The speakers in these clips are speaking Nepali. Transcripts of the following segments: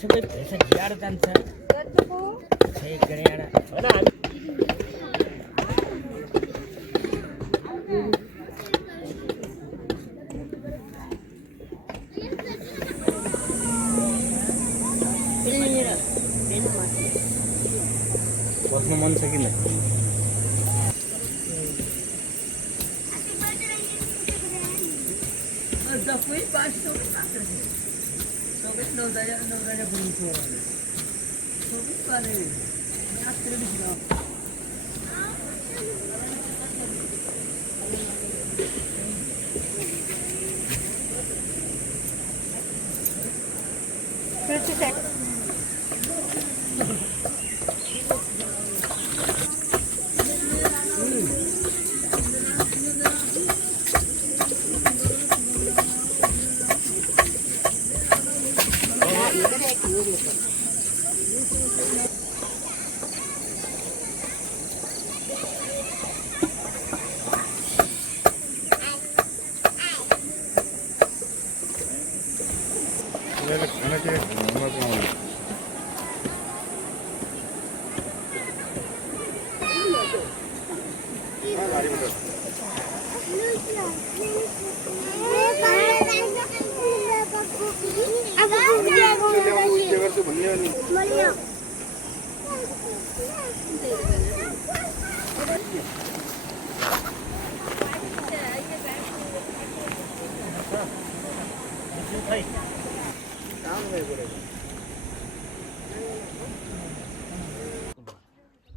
सगळे पैसा जियाड त्यांचा हे करेयाडा हो ना बस्नु मन छ कि नै दफई पास तो नौदाया बुंतो सोबत पाले आत्र बिजलो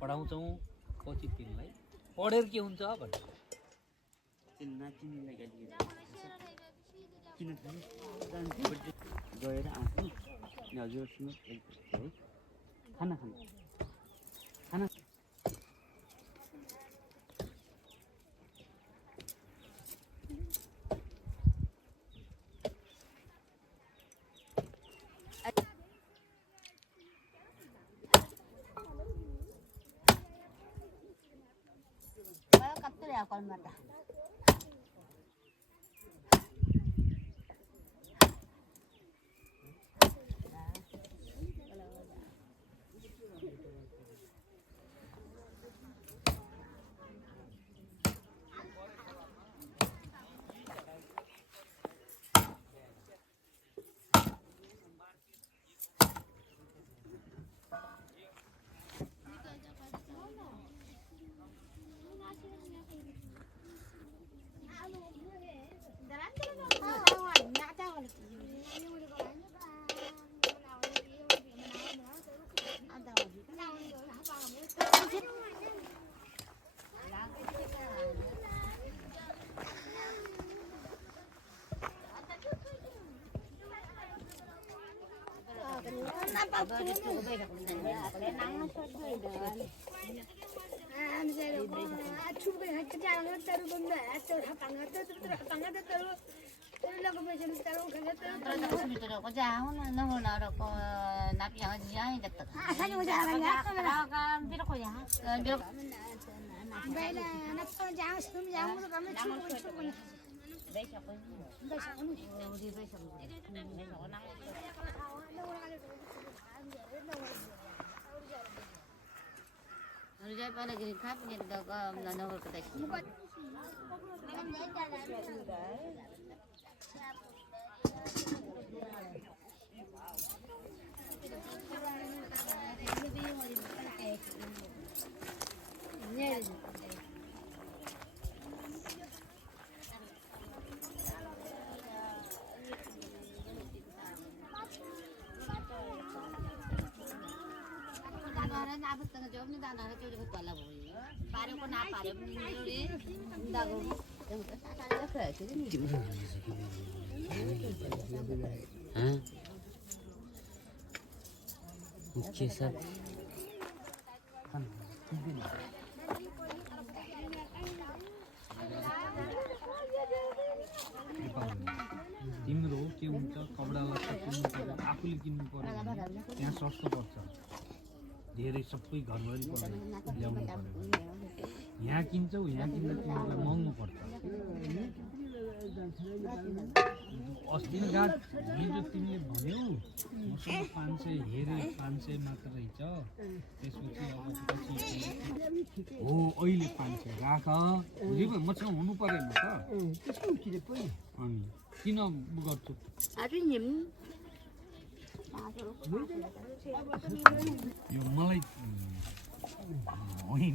पढाउँछौ पछि तिमीलाई पढेर के हुन्छ भन्नु गएर आफू हजुरसँग है खाना खाना खाना con mặt à pada gini kap ni dah kau nana berkata sih. Abis tengah jawab ni dah nak cakap apa lah boleh. Parem pun apa parem ni ni dah go. Tengok tak ada apa sih ni. हाँ के सब तिम्रो के हुन्छ कपडा लत्ता किन्नु पर्यो आफूले किन्नु पर्यो त्यहाँ सस्तो पर्छ धेरै सबै घरभरि ल्याउनु पर्यो यहाँ किन्छौ यहाँ किन्दा तिमीलाई महँगो पर्छ अस्ति नै गाड हिजो तिमीले भन्यौ मसँग 500 हेरे 500 मात्र रहेछ त्यसपछि अब पछि हो अहिले 500 राख बुझ्यौ मसँग हुनु परेन त अनि किन गर्छु यो मलाई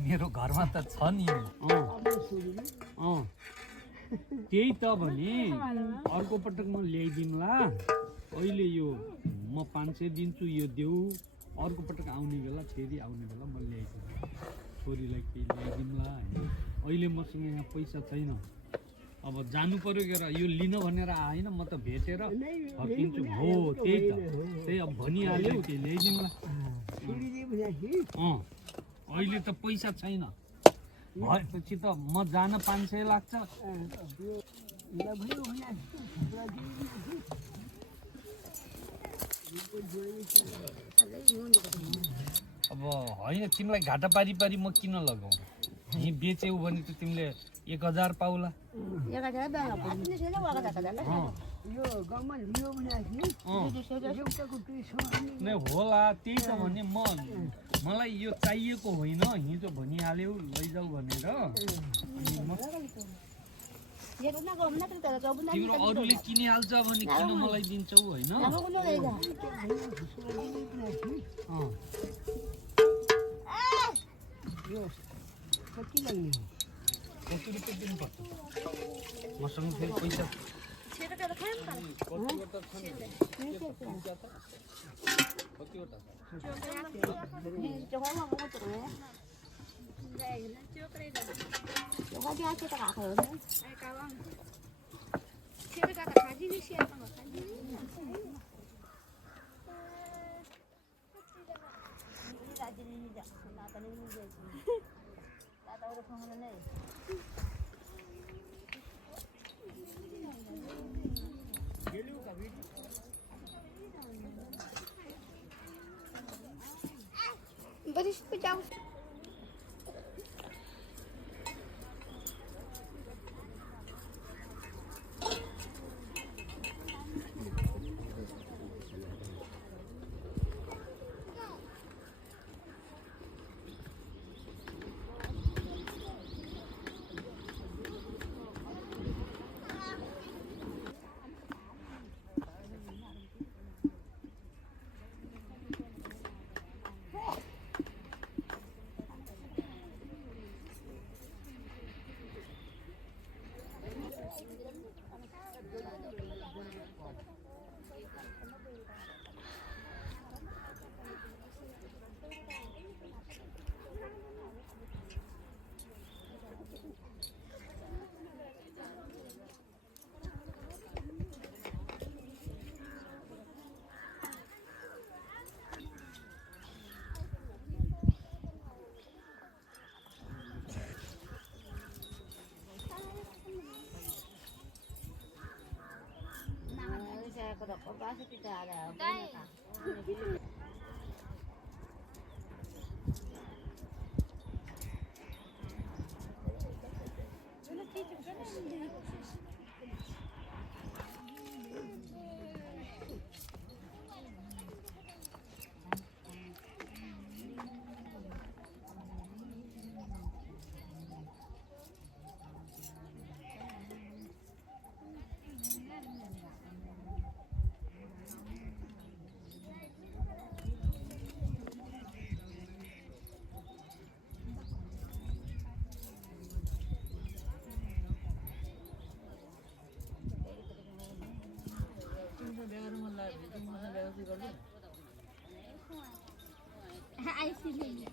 मेरो घरमा त छ नि त्यही त भने अर्को पटक म ल्याइदिउँला अहिले यो म 500 दिन्छु यो देऊ अर्को पटक आउने बेला फेरि आउने बेला म ल्याइदिन्छु छोरीलाई केही ल्याइदिउँला होइन अहिले मसँग यहाँ पैसा छैन अब जानु पर्यो के यो लिन भनेर आएन म त भेटेर फर्किन्छु हो त्यही त त्यही अब भनिहाल्यो त्यही ल्याइदिउँला अहिले त पैसा छैन भएपछि त म जान 500 लाग्छ अब होइन तिमीलाई घाटा पारी पारी म किन लगाउँ यहीँ बेच्यौ भने त तिमीले 1000 पाउला नै होला त्यही त भने मलाई यो चाहिएको होइन हिजो भनिहाल्यौ लैजाऊ भनेर तिम्रो अरूले किनिहाल्छ भने किन मलाई दिन्छौ होइन कति रुपियाँ दिनुपर्छ मसँग फेरि पैसा Бачиш, почав. I see.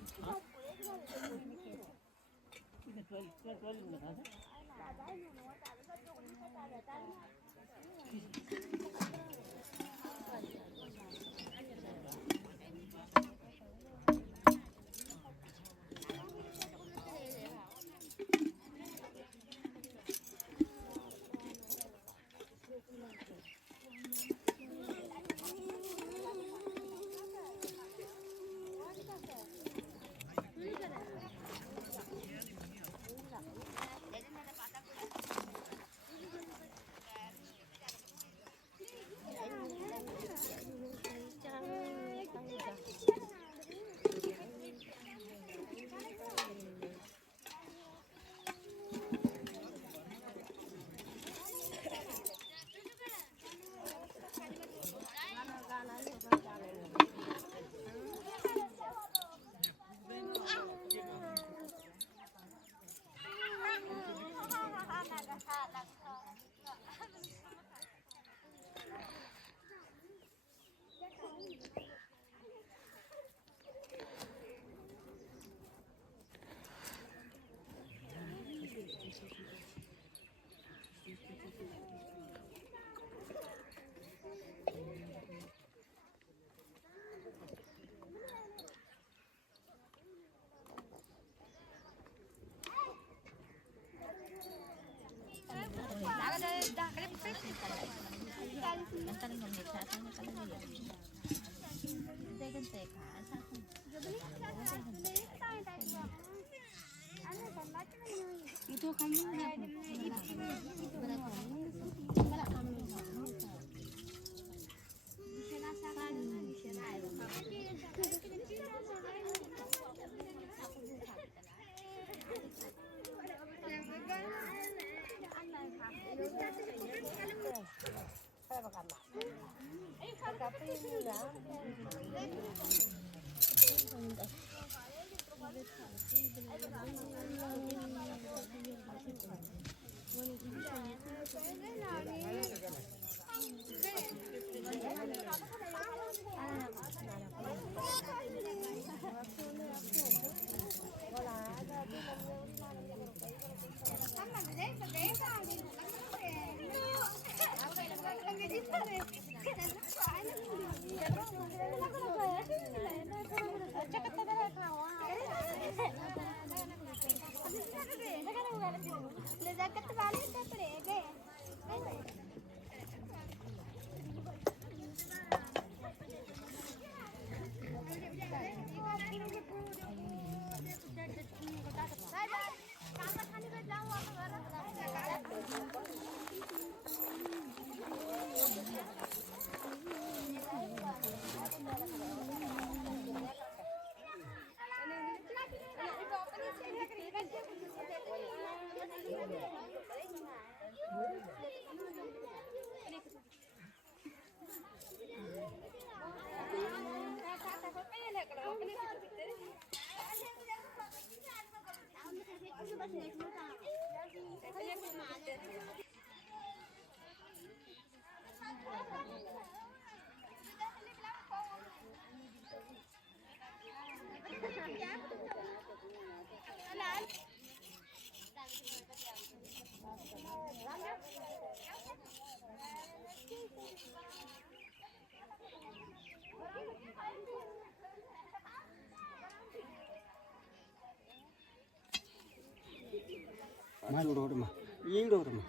रोडमा यही रोडमा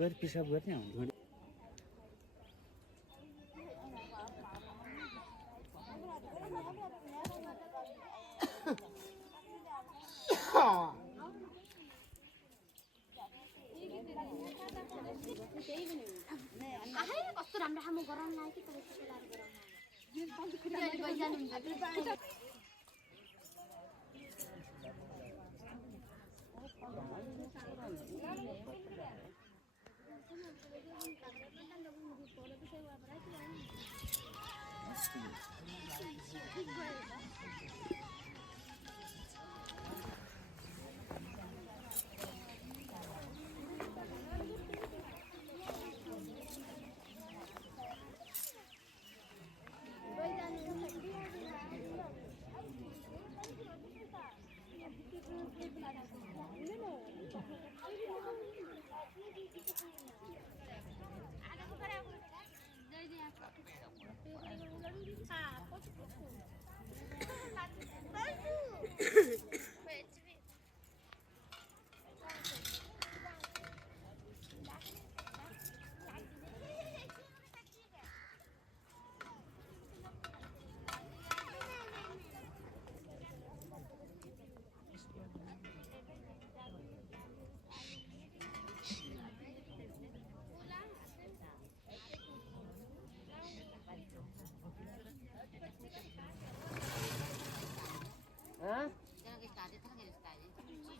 गएर पिसाब गर्ने आउनु कस्तो राम्रो हाम्रो गराउन लाग्यो कि तपाईँ गराउन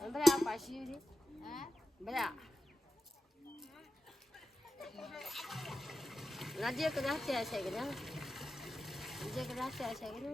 Andrea, passi. Bra. Nadia ke dah saya kena. Nadia ke dah saya kena.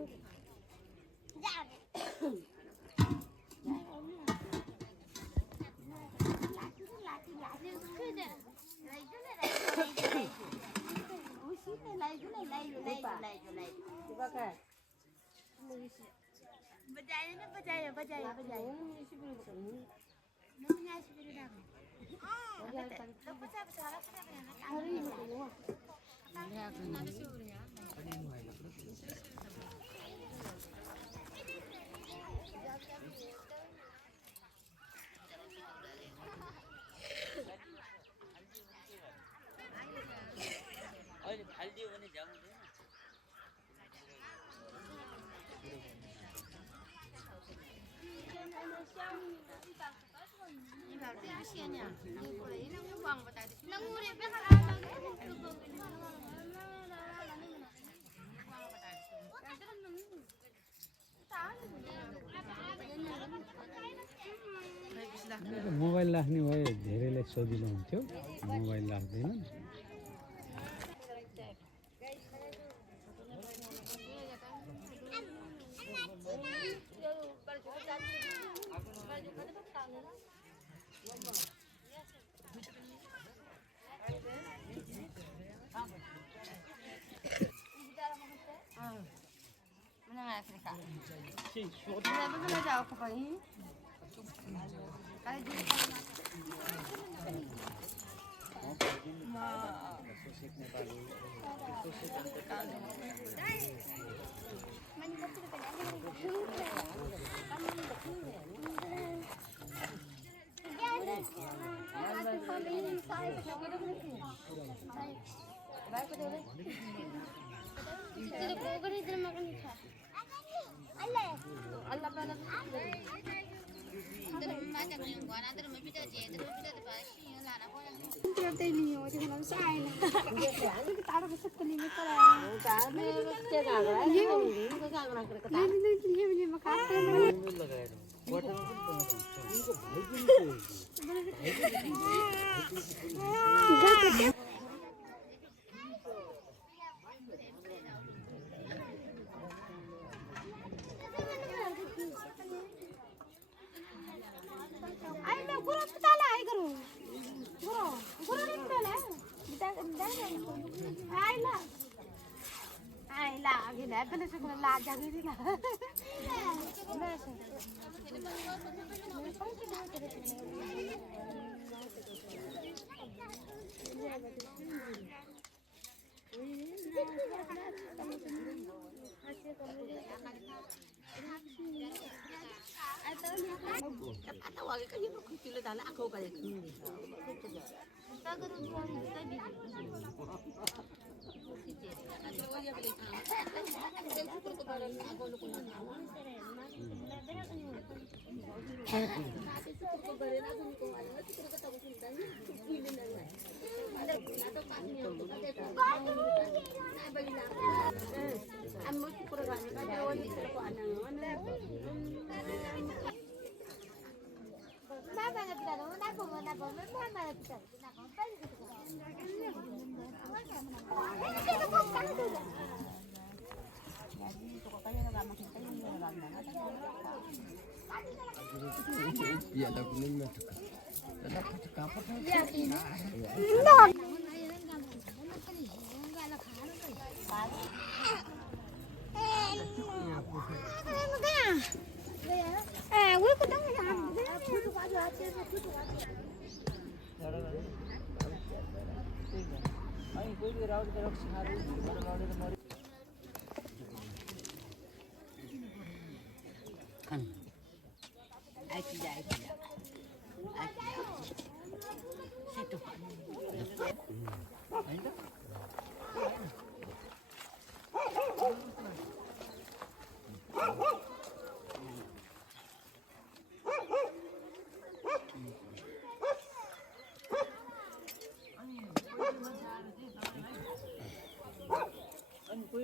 Mobile राख्ने भए धेरैलाई सजिलो हुन्थ्यो मोबाइल राख्दैन पछि सोध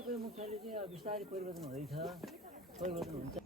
कोही मुखले चाहिँ बिस्तारै परिवर्तन हुँदैछ परिवर्तन हुन्छ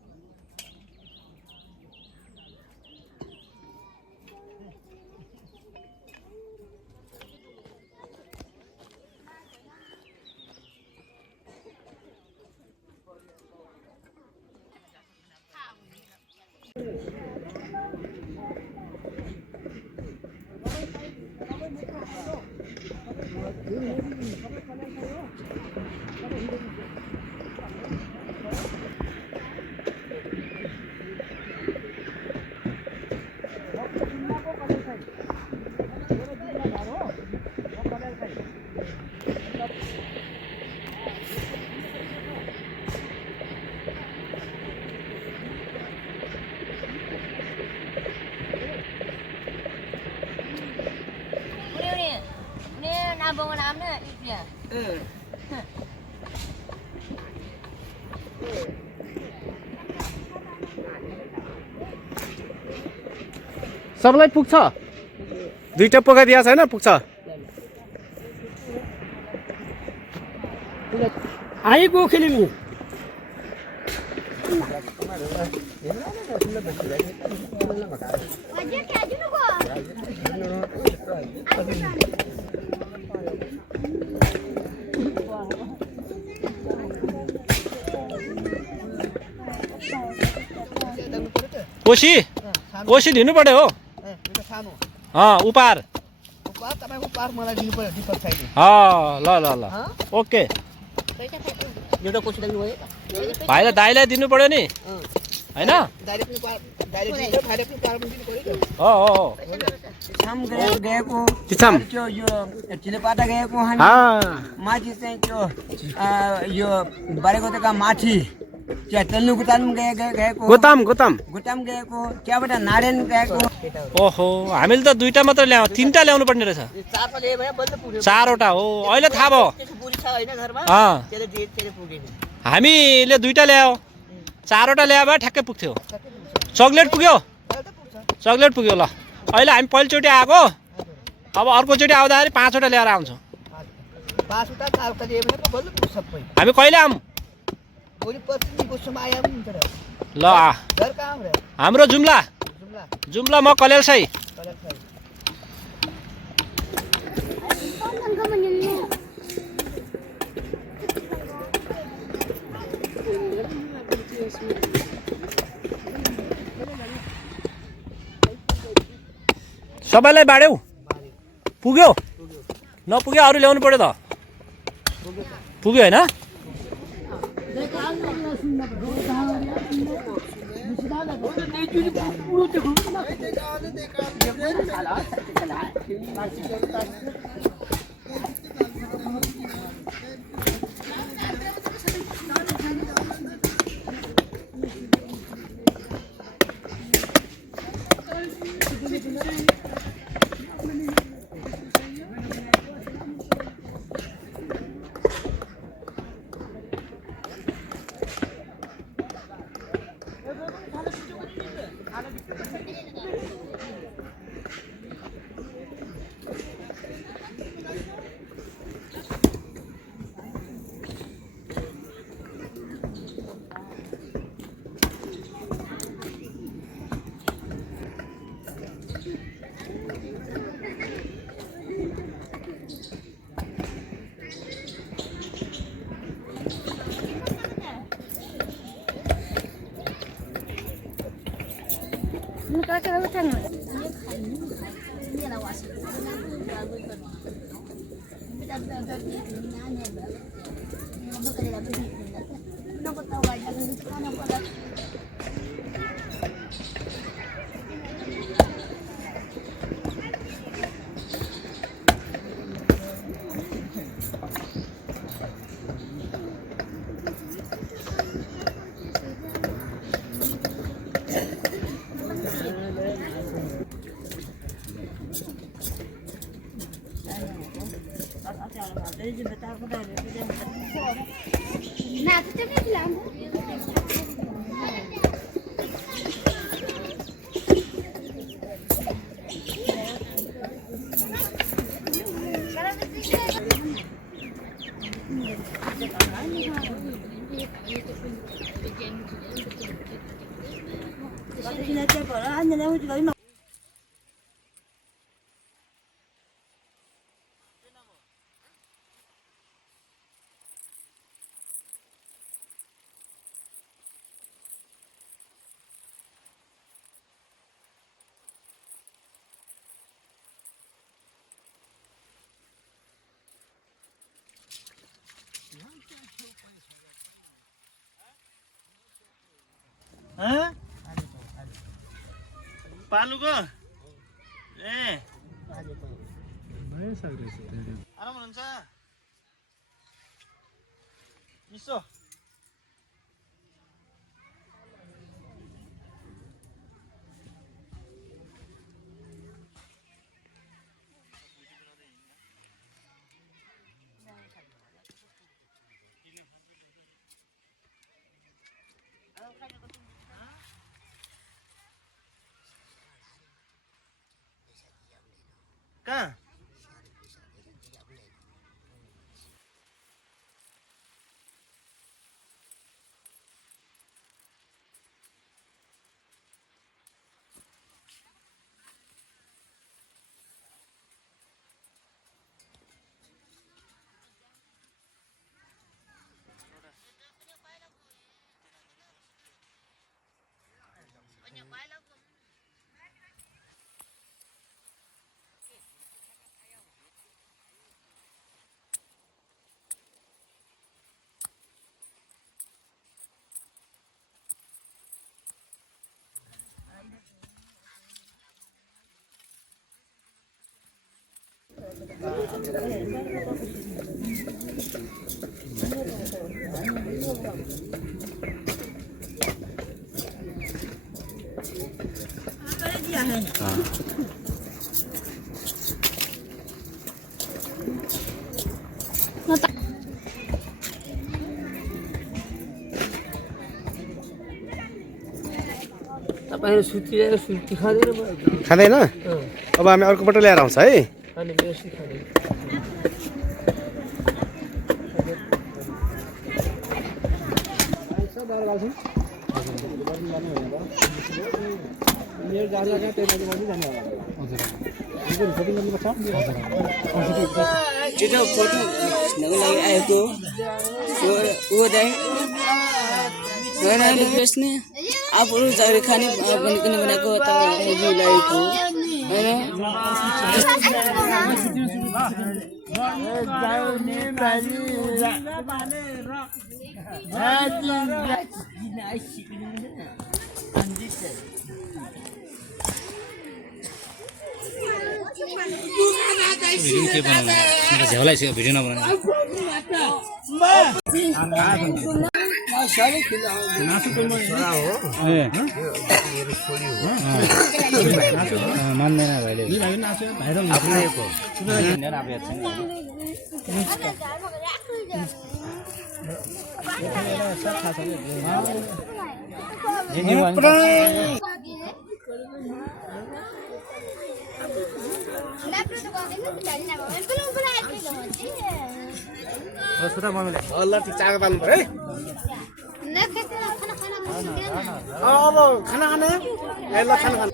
सबलाई पुग्छ दुईटा पोका दिया छैन पुग्छ आइगयो खेलिनु कोशी कोशी दिनु पर्यो हो उपार ल ल ल ओके भाइलाई दाइलाई दिनु पर्यो नि होइन गएको किचम त्यो यो चिलेपाटा गएको हामी माथि चाहिँ त्यो यो बारेकोटका माथि त्यहाँ तेल्नु गुताम गएको गोताम गुताम गएको त्यहाँबाट नारायण गएको ओहो हामीले त 2टा मात्र ल्याउँ 3टा ल्याउनु पर्ने रहेछ 4वटा हो अहिले थाहा भयो हामीले 2टा ल्यायो 4वटा ल्यायो भए ठ्याक्कै पुग्थ्यो चक्लेट पुग्यो ल अहिले हामी पहिलोचोटि आएको अब अर्कोचोटि आउँदाखेरि 5वटा ल्याएर आउँछौँ हामी कहिले आऊँ ल हाम्रो जुम्ला म कलेलसाई सबैलाई बाड्यौ पुग्यो नपुग्यो अरू ल्याउनु पर्यो त पुग्यो होइन Nah, itu dia bilang. पालुको ए आराम हुनुहुन्छ मिसो कहाँ तपाईहरु सुतिरहेको सुति खाँदैन भयो खाँदैन अब हामी अर्कोपल्ट ल्याएर आउँछ है अनि बेसी खाँदैन त्यो फोटो खिच्नको लागि आएको हो दाइ बेच्ने आफूहरू जारी खाने भनिकन बनाएको तपाईँहरू लागेको भिडियो के बनाउनु झ्याउलाई भिडियो नबनाउनु मान्दैन अल्ला ठिक चाको पाल्नु पर्यो है अब खाना खाने ल खाना खाने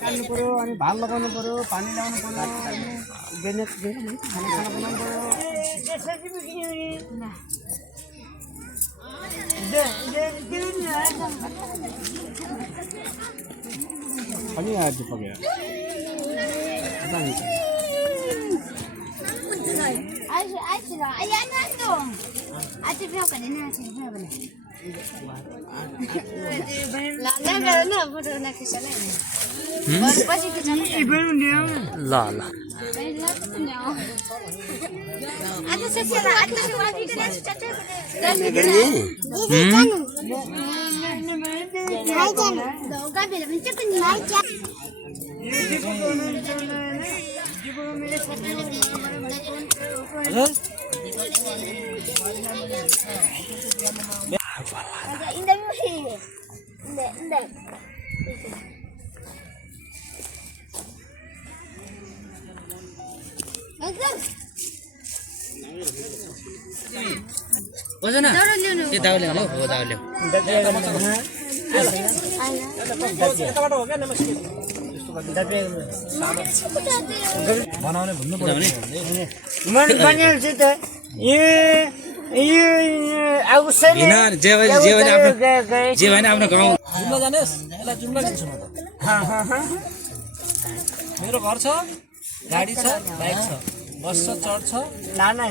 खानु पर्यो अनि भात लगाउनु पर्यो पानी ल्याउनु पर्यो खाना बनाउनु पर्यो पनि आज पक्यो ल ल बनाउने भन्नु पर्यो मन बनिन्छ त जे भने आफ्नो गाउँ जुम्ला जानेस् यसलाई जुम्ला दिन्छु म त मेरो घर छ गाडी छ बाइक छ बस छ चढ्छ नाना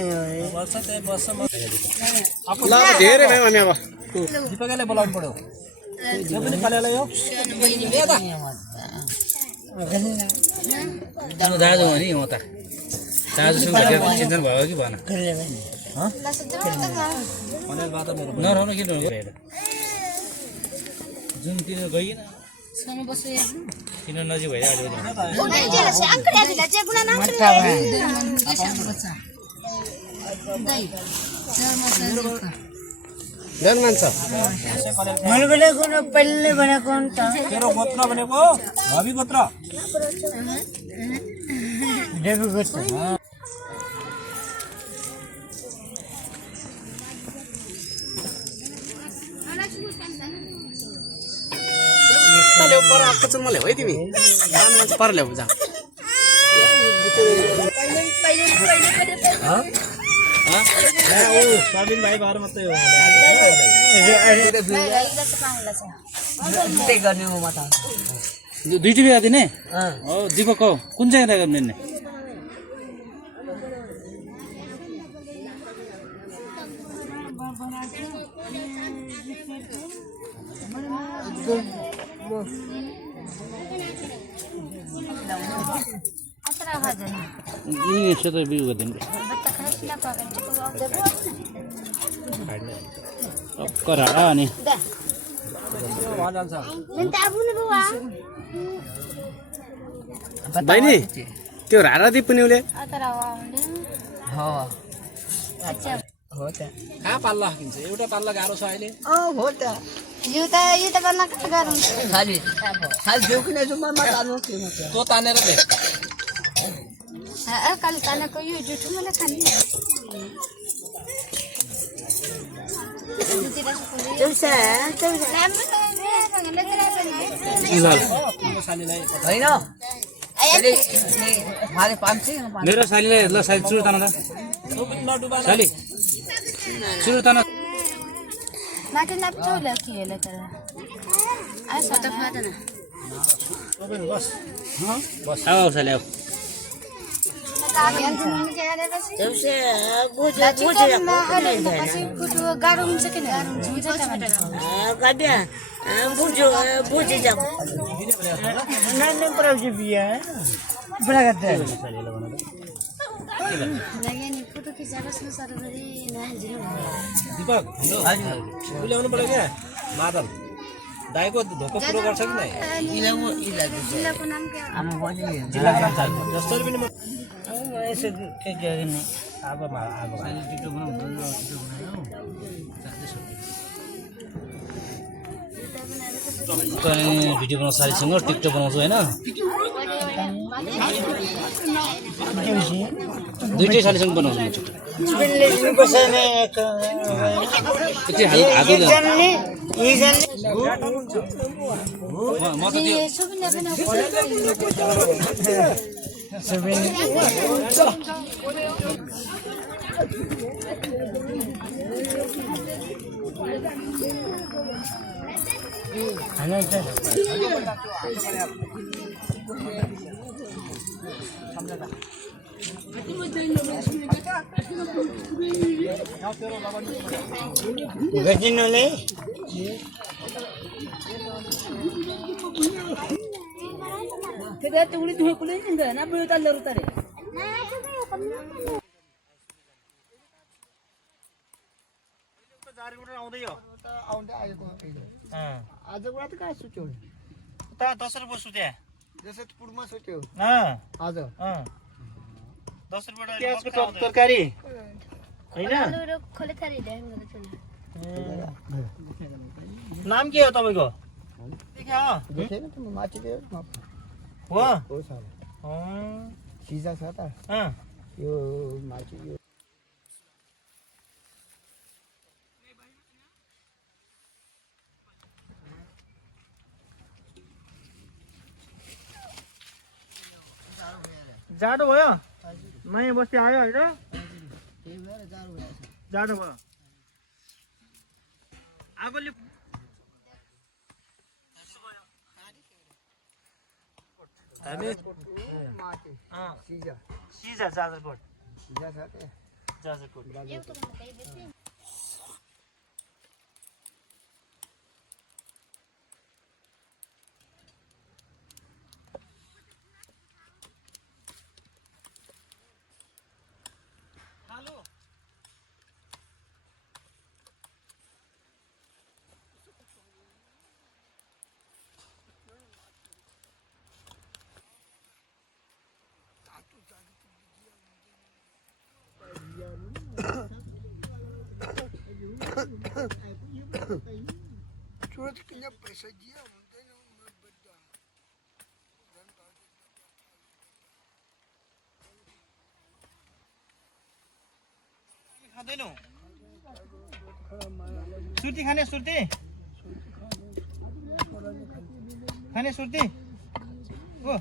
बस छ त्यही बस छ ल धेरै भयो अनि अब दिपकले बोलाउनु पर्यो यो पनि पालेला यो दाजु हो नि म त दाजुसँग चिन्तन भयो कि भन नरहनु किन जुनतिर गइएन किन नजिक भइरहेको जान मान्छ पहिले भनेको तेरो गोत्र भनेको भवि गोत्र देवी गोत्र पर आएको चाहिँ मलाई है तिमी जान मान्छ पर ल्याऊ जा साबिन भाइ बार मात्रै हो दुईटी बिहा दिने हो दिपक हो कुन चाहिँ गर्ने अतरा खजना यी छ त बिउ गर्दिन बत्ता खास ना पागल कराडा अनि Minta abu ni bawa. बहिनी त्यो रारा दिप पनि उसले अतरा वाले हो अच्छा हो त कहाँ पाल्ला किन्छ एउटा पाल्ला गाह्रो छ अहिले हो त यो त गर्न गरौँ खाली खाली देऊ कि नहीं म तानु तो तानेर दे काली तानेको यो जुठो मलाई खाने चौसा चौसा राम्रो होइन मारे 500 मेरो सालीलाई ल साली सुरु तान त साली सुरु तान माटो नाप्छौला के होला तर आसा त फादैन बस आऊ साली आऊ गाह्रो हुन्छ किन फोटो खिचाएको संसार दीपक ल्याउनु पर्यो क्या मादल दाइको धोको पुरो गर्छ कि नै जिल्लाको नाम के हो आमा पनि जिल्लाको नाम थाहा जसरी पनि यसो के गर्ने अब टिकटक भिडियो बनाउनु सालीसँग टिकटक बनाउँछु होइन दुईटै सालीसँग बनाउँछु म त त्यो गजिनले त्यो उडी दुई कुनै नि हैन बुयो तल्लो उतारे आउँदै हो आउँदै आएको आज कुरा त कहाँ सुत्यो त 10 रुपैयाँ सुत्या जसो पुरमा सुत्यो आज आज 10 रुपैयाँ प्याजको तरकारी हैन खोले थरी ल्याङ नाम के हो तपाईको देखा हो देखेन त म माथि दियो हो हो छ सिजा छ त यो माथि यो जाडो भयो नयाँ बस्ती आयो होइन जाडो भयो आगोले हामी माथि सिजा सिजा जाजरकोट सिजा छ त जाजरकोट Чуть меня присадил, खाँदैनौ सुर्ती खाने सुर्ती खाने सुर्ती हो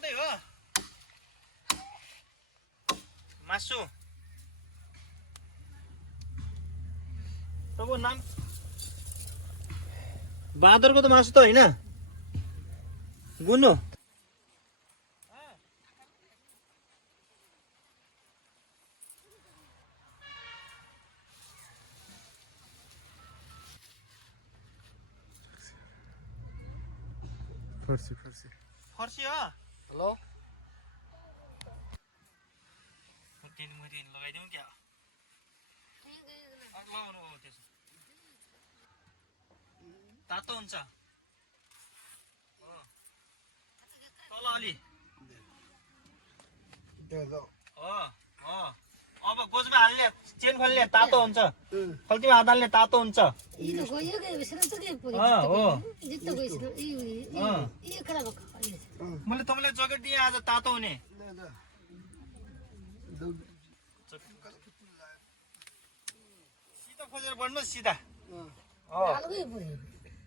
बनाउँदै हो मासु तपाईँको नाम बाँदरको त मासु त होइन गुन्नु फर्सी हो हेलो लगाइदिउँ क्या लगाउनु हो त्यसो तातो हुन्छ तल अलि अब गोजमा हाल्ने चेन खोल्ने तातो हुन्छ खल्तीमा हात हाल्ने तातो हुन्छ मैले तपाईँलाई जकेट दिएँ आज तातो हुने सिधा खोजेर बढ्नुहोस् सिधा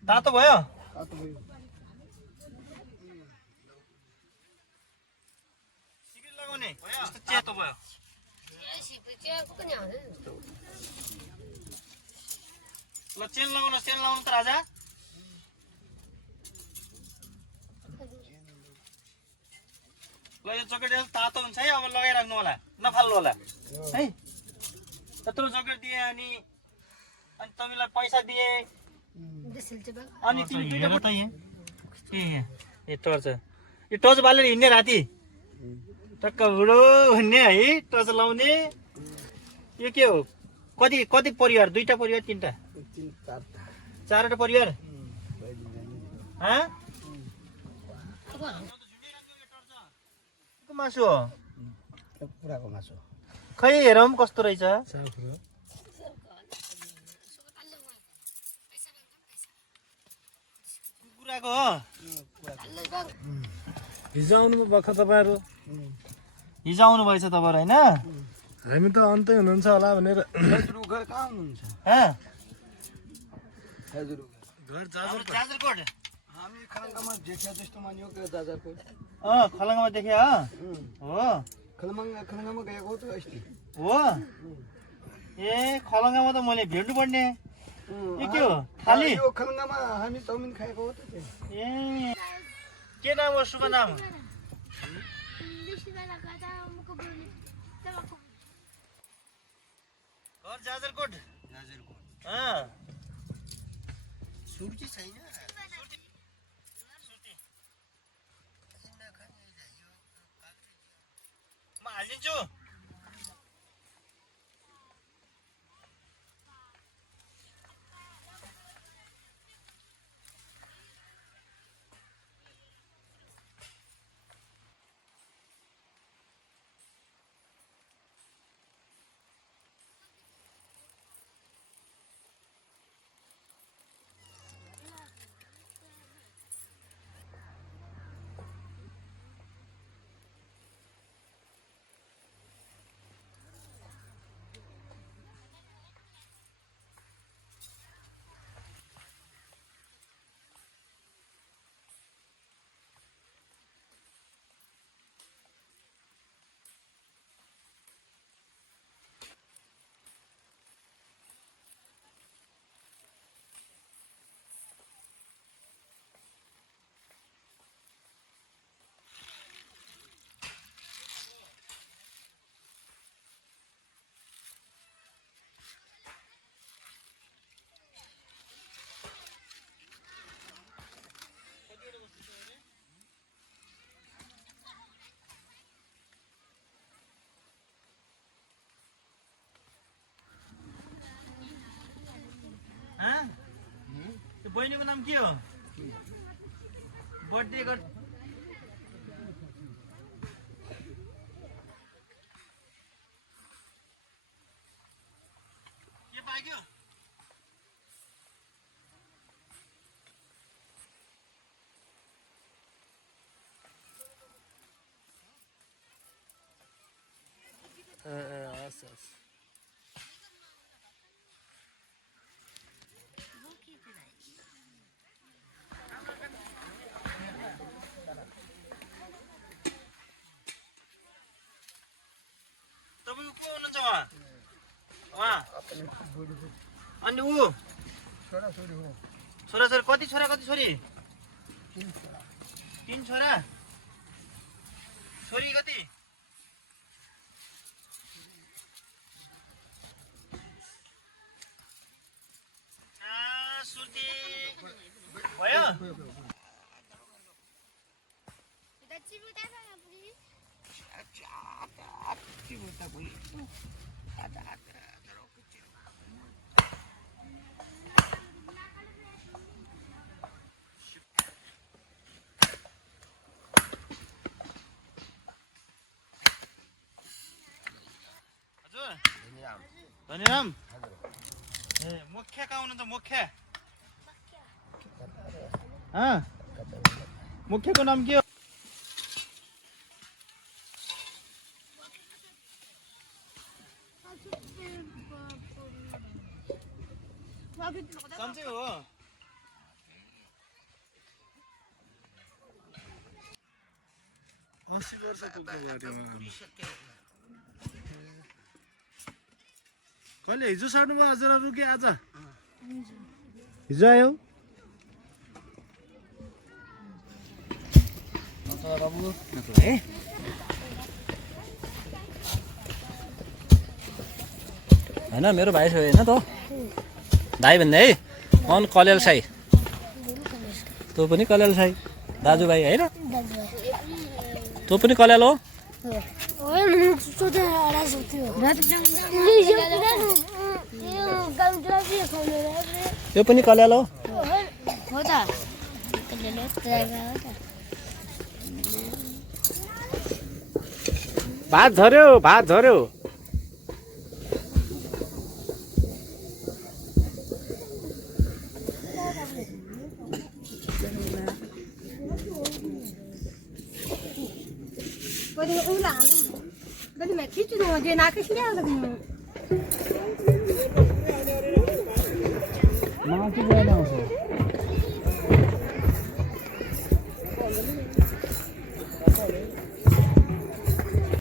तातो भयो सिक्री लगाउने चेतो भयो ल चेन लगाउनु त राजा ल यो जकेट तातो हुन्छ है अब लगाइराख्नु होला नफाल्नु होला है त्यत्रो जकेट दिए अनि तपाईँलाई पैसा दिए अनि तिमी दुईटा त यहाँ टर्च यो टर्च बालेर हिँड्ने राति टक्क बुढो हुने है टर्च लाउने यो के हो कति परिवार दुईटा परिवार तीनटा चारवटा परिवार मासु हो कुखुराको मासु खै हेरौँ कस्तो रहेछ कुखुराको हो हिजो आउनुभयो भर्खर तपाईँहरू हिजो आउनु भएछ तपाईँहरू होइन हामी त अन्तै हुनुहुन्छ होला भनेर कहाँ हुनुहुन्छ घर जाजरकोट हामी खलङ्गामा देखिया जस्तो मान्यो कि जाजरकोट खलङ्गामा देखे हो खलङ्गामा गएको हो त अस्ति हो ए खलङ्गामा त मैले भेट्नु पर्ने यो के हो खाली यो खलङ्गामा हामी चाउमिन खाएको हो त ए के नाम हो शुभ नाम घर जाजरकोट सुर्ती छैन म हालिदिन्छु बहिनीको नाम के हो बर्थडे के पाक्यो को हुनुहुन्छ उहाँ अनि ऊ छोरा छोरी कति छोरा कति छोरी 3 छोरा छोरी कति सुर्ती भयो धनीराम ए मुख्य कहाँ हुनुहुन्छ मुख्य मुख्यको नाम के हो सन्चै हो कहिले हिजो सार्नु भयो हजुरहरू कि आज हिजो आयो होइन मेरो भाइ छ होइन त भाइ भन्दा है मन कलेल साई तँ पनि कलेल साई दाजुभाइ होइन तँ पनि कलेल हो त्यो पनि कलेल हो भात झर्यो भात झर्यो माथि गएर आउँछ